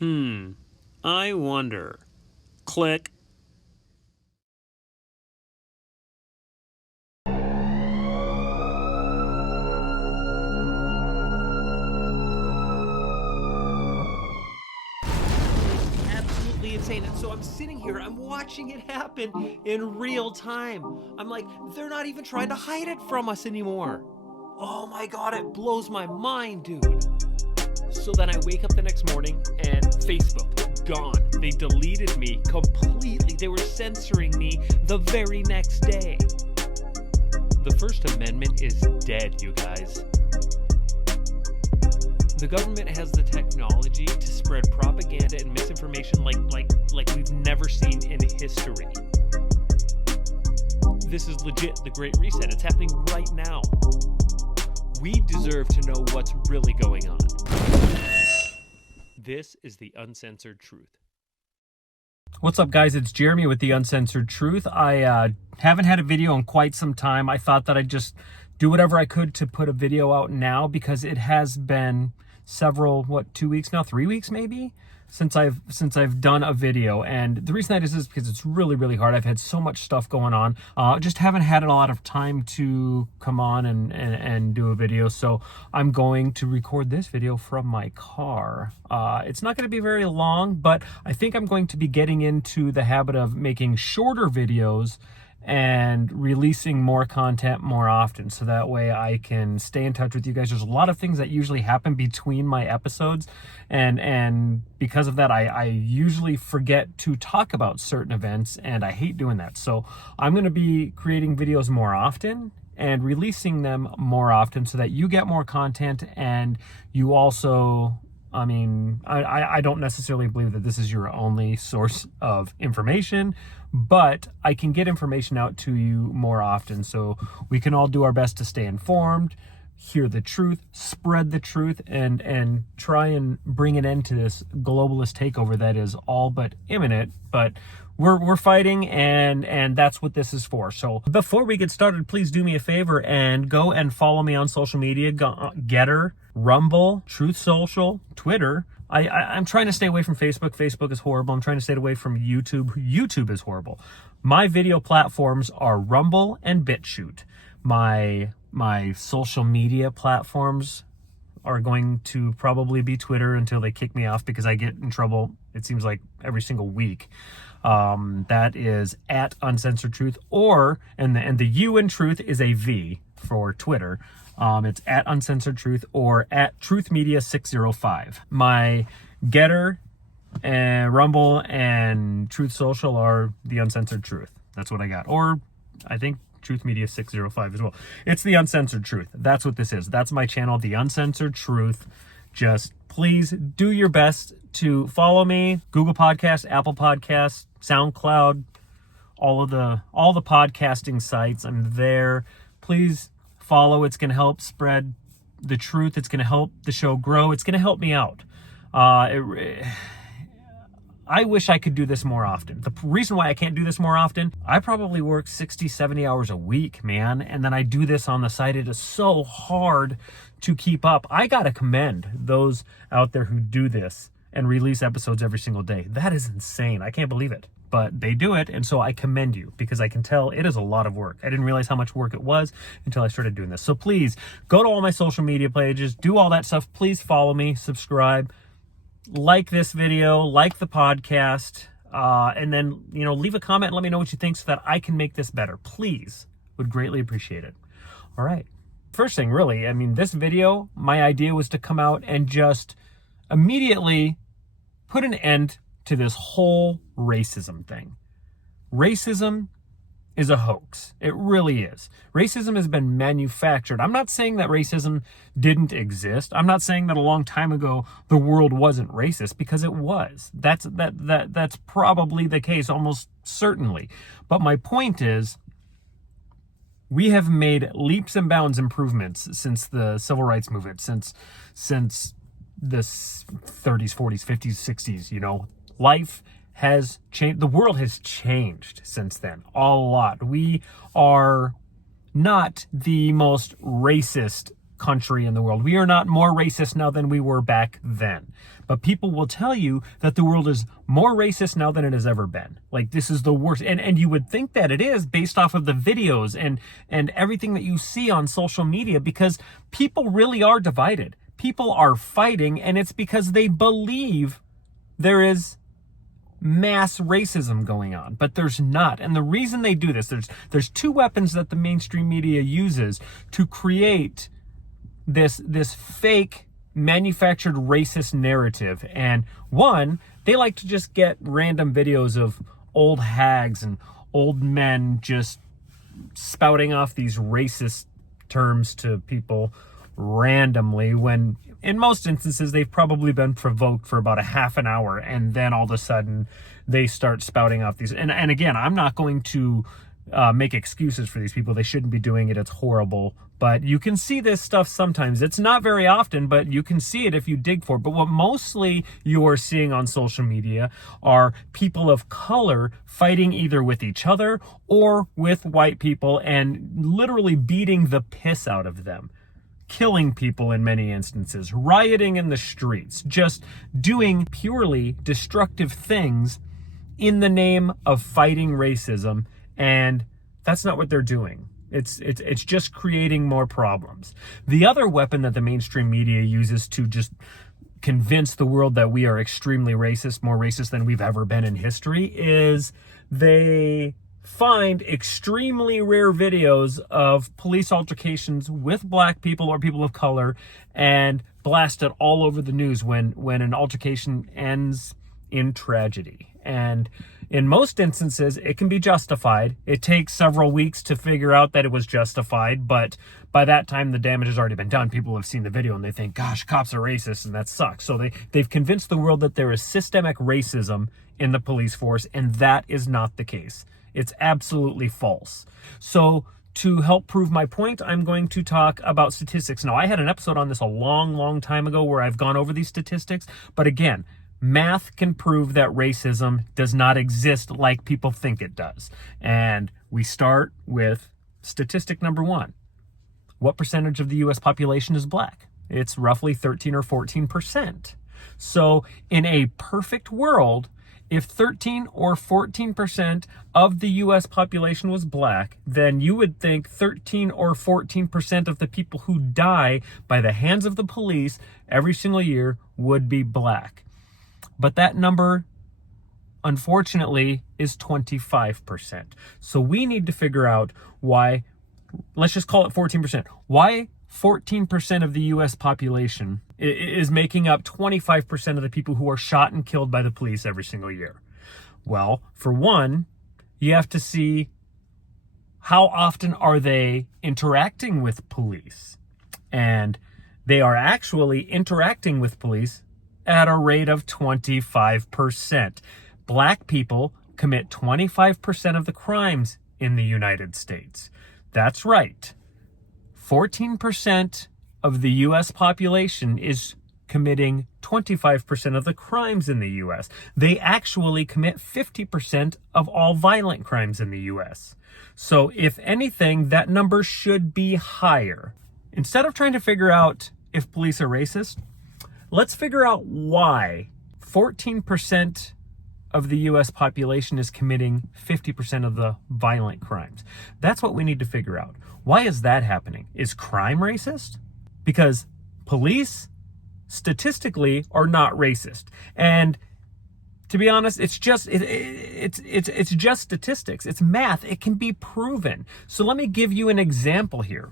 I wonder. Click. Absolutely insane. And so I'm sitting here, I'm watching it happen in real time. I'm like, they're not even trying to hide it from us anymore. Oh my God, it blows my mind, dude. So then I wake up the next morning and Facebook, gone. They deleted me completely. They were censoring me the very next day. The First Amendment is dead, you guys. The government has the technology to spread propaganda and misinformation like we've never seen in history. This is legit the Great Reset. It's happening right now. We deserve to know what's really going on. This is the Uncensored Truth. What's up, guys? It's Jeremy with the Uncensored Truth. I haven't had a video in quite some time. I thought that I'd just do whatever I could to put a video out now because it has been several, 2 weeks now, 3 weeks maybe, since I've done a video. And the reason that is because it's really, really hard. I've had so much stuff going on. Just haven't had a lot of time to come on and do a video. So I'm going to record this video from my car. It's not going to be very long, but I think I'm going to be getting into the habit of making shorter videos and releasing more content more often, so that way I can stay in touch with you guys. There's a lot of things that usually happen between my episodes, and because of that I usually forget to talk about certain events, and I hate doing that. So I'm going to be creating videos more often and releasing them more often so that you get more content, and you also, I don't necessarily believe that this is your only source of information, but I can get information out to you more often so we can all do our best to stay informed, hear the truth, spread the truth, and try and bring an end to this globalist takeover that is all but imminent. But we're fighting, and that's what this is for. So before we get started, please do me a favor and go and follow me on social media. Getter, Rumble, Truth Social, Twitter. I'm trying to stay away from Facebook. Facebook is horrible. I'm trying to stay away from YouTube. YouTube is horrible. My video platforms are Rumble and BitChute. My social media platforms are going to probably be Twitter until they kick me off, because I get in trouble, it seems like, every single week. That is at Uncensored Truth, and the U in Truth is a V for Twitter. It's at Uncensored Truth or at Truth Media 605. My Getter and Rumble and Truth Social are the Uncensored Truth. That's what I got. Or I think Truth Media 605 as well. It's the Uncensored Truth. That's what this is. That's my channel, the Uncensored Truth. Just please do your best to follow me. Google Podcasts, Apple Podcasts, SoundCloud, all the podcasting sites. I'm there. Please follow. It's going to help spread the truth. It's going to help the show grow. It's going to help me out. I wish I could do this more often. The reason why I can't do this more often, I probably work 60, 70 hours a week, man. And then I do this on the side. It is so hard to keep up. I got to commend those out there who do this and release episodes every single day. That is insane. I can't believe it. But they do it, and so I commend you, because I can tell it is a lot of work. I didn't realize how much work it was until I started doing this. So please, go to all my social media pages, do all that stuff. Please follow me, subscribe, like this video, like the podcast, and then, leave a comment and let me know what you think so that I can make this better. Please, would greatly appreciate it. All right. First thing, really, this video, my idea was to come out and just immediately put an end to this whole racism thing. Racism is a hoax. It really is. Racism has been manufactured. I'm not saying that racism didn't exist. I'm not saying that a long time ago the world wasn't racist, because it was. That's probably the case, almost certainly. But my point is, we have made leaps and bounds improvements since the civil rights movement, since the 30s, 40s, 50s, 60s, Life has changed. The world has changed since then a lot. We are not the most racist country in the world. We are not more racist now than we were back then. But people will tell you that the world is more racist now than it has ever been. Like, this is the worst. And you would think that it is based off of the videos and everything that you see on social media, because people really are divided. People are fighting, and it's because they believe there is mass racism going on, but there's not. And the reason they do this, there's two weapons that the mainstream media uses to create this fake manufactured racist narrative. And one, they like to just get random videos of old hags and old men just spouting off these racist terms to people randomly, when in most instances they've probably been provoked for about a half an hour, and then all of a sudden they start spouting off these. And again, I'm not going to make excuses for these people. They shouldn't be doing it. It's horrible. But you can see this stuff sometimes. It's not very often, but you can see it if you dig for it. But what mostly you are seeing on social media are people of color fighting either with each other or with white people and literally beating the piss out of them, killing people in many instances, rioting in the streets, just doing purely destructive things in the name of fighting racism. And that's not what they're doing. It's just creating more problems. The other weapon that the mainstream media uses to just convince the world that we are extremely racist, more racist than we've ever been in history, is they find extremely rare videos of police altercations with black people or people of color and blast it all over the news when an altercation ends in tragedy. And in most instances, it can be justified. It takes several weeks to figure out that it was justified, but by that time, the damage has already been done. People have seen the video and they think, gosh, cops are racist, and that sucks. So they've convinced the world that there is systemic racism in the police force, and that is not the case. It's absolutely false. So to help prove my point, I'm going to talk about statistics. Now, I had an episode on this a long time ago where I've gone over these statistics, but again, math can prove that racism does not exist like people think it does. And we start with statistic number one. What percentage of the U.S. population is black? It's roughly 13 or 14%. So in a perfect world, if 13 or 14% of the U.S. population was black, then you would think 13 or 14% of the people who die by the hands of the police every single year would be black. But that number, unfortunately, is 25%. So we need to figure out why, let's just call it 14%. Why 14% of the U.S. population is making up 25% of the people who are shot and killed by the police every single year? Well, for one, you have to see how often are they interacting with police. And they are actually interacting with police at a rate of 25%. Black people commit 25% of the crimes in the United States. That's right. 14% of the U.S. population is committing 25% of the crimes in the U.S. They actually commit 50% of all violent crimes in the U.S. So if anything, that number should be higher. Instead of trying to figure out if police are racist, let's figure out why 14% of the U.S. population is committing 50% of the violent crimes. That's what we need to figure out. Why is that happening? Is crime racist? Because police statistically are not racist. And to be honest, it's just statistics. It's math. It can be proven. So let me give you an example here.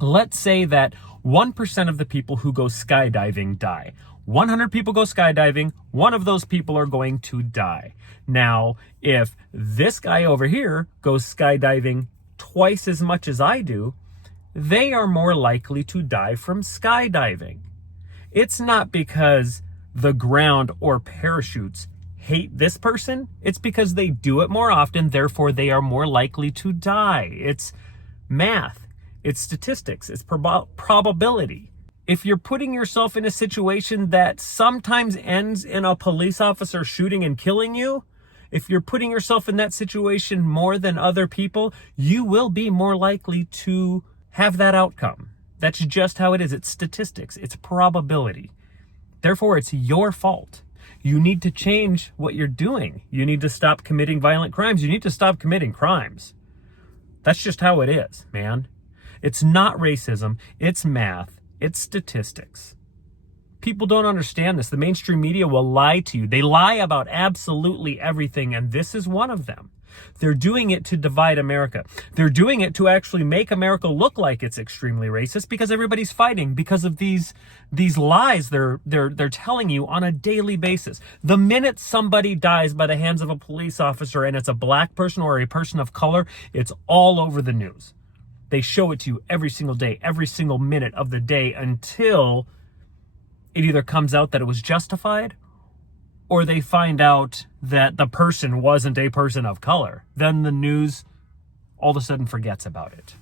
Let's say that 1% of the people who go skydiving die. 100 people go skydiving, one of those people are going to die. Now, if this guy over here goes skydiving twice as much as I do, they are more likely to die from skydiving. It's not because the ground or parachutes hate this person. It's because they do it more often, therefore they are more likely to die. It's math. It's statistics. It's probability. If you're putting yourself in a situation that sometimes ends in a police officer shooting and killing you, if you're putting yourself in that situation more than other people, you will be more likely to have that outcome. That's just how it is. It's statistics. It's probability. Therefore, it's your fault. You need to change what you're doing. You need to stop committing violent crimes. You need to stop committing crimes. That's just how it is, man. It's not racism. It's math. It's statistics. People don't understand this. The mainstream media will lie to you. They lie about absolutely everything, and this is one of them. They're doing it to divide America. They're doing it to actually make America look like it's extremely racist because everybody's fighting because of these lies they're telling you on a daily basis. The minute somebody dies by the hands of a police officer and it's a black person or a person of color, it's all over the news. They show it to you every single day, every single minute of the day until it either comes out that it was justified or they find out that the person wasn't a person of color. Then the news all of a sudden forgets about it.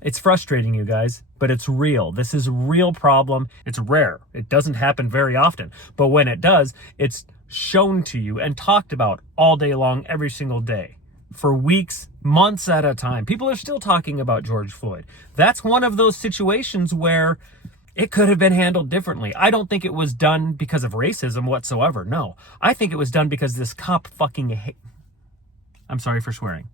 It's frustrating, you guys, but it's real. This is a real problem. It's rare. It doesn't happen very often. But when it does, it's shown to you and talked about all day long, every single day. For weeks, months at a time. People are still talking about George Floyd. That's one of those situations where it could have been handled differently. I don't think it was done because of racism whatsoever. No. I think it was done because this cop I'm sorry for swearing.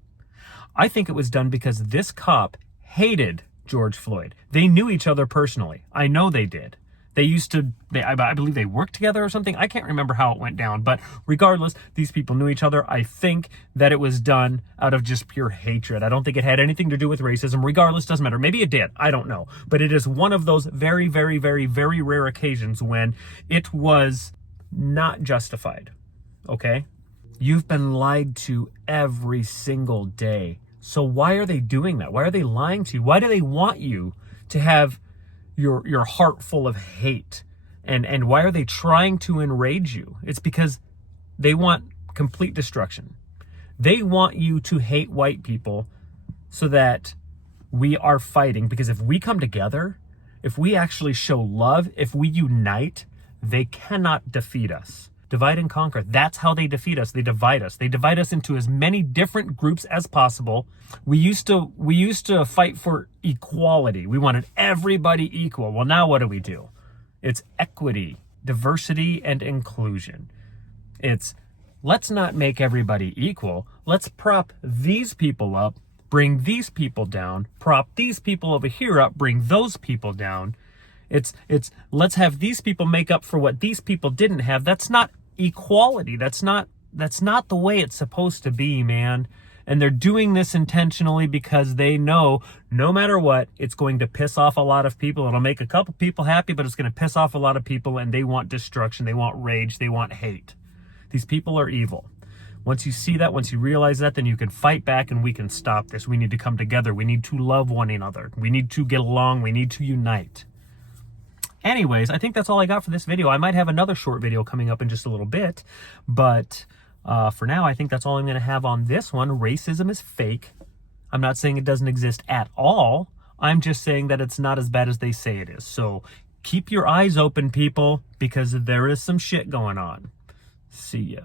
I think it was done because this cop hated George Floyd. They knew each other personally. I know they did. I believe they worked together or something. I can't remember how it went down, but regardless, these people knew each other. I think that it was done out of just pure hatred. I don't think it had anything to do with racism. Regardless, doesn't matter. Maybe it did. I don't know. But it is one of those very, very, very, very rare occasions when it was not justified. Okay? You've been lied to every single day. So why are they doing that? Why are they lying to you? Why do they want you to have your heart full of hate? And why are they trying to enrage you? It's because they want complete destruction. They want you to hate white people so that we are fighting. Because if we come together, if we actually show love, if we unite, they cannot defeat us. Divide and conquer. That's how they defeat us. They divide us. They divide us into as many different groups as possible. We used to fight for equality. We wanted everybody equal. Well, now what do? It's equity, diversity, and inclusion. It's let's not make everybody equal. Let's prop these people up, bring these people down, prop these people over here up, bring those people down. It's let's have these people make up for what these people didn't have. That's not equality. That's not the way it's supposed to be, man. And they're doing this intentionally because they know no matter what, it's going to piss off a lot of people. It'll make a couple people happy, but it's going to piss off a lot of people, and they want destruction. They want rage. They want hate. These people are evil. Once you see that, once you realize that, then you can fight back and we can stop this. We need to come together. We need to love one another. We need to get along. We need to unite. Anyways, I think that's all I got for this video. I might have another short video coming up in just a little bit, but for now, I think that's all I'm going to have on this one. Racism is fake. I'm not saying it doesn't exist at all. I'm just saying that it's not as bad as they say it is. So keep your eyes open, people, because there is some shit going on. See ya.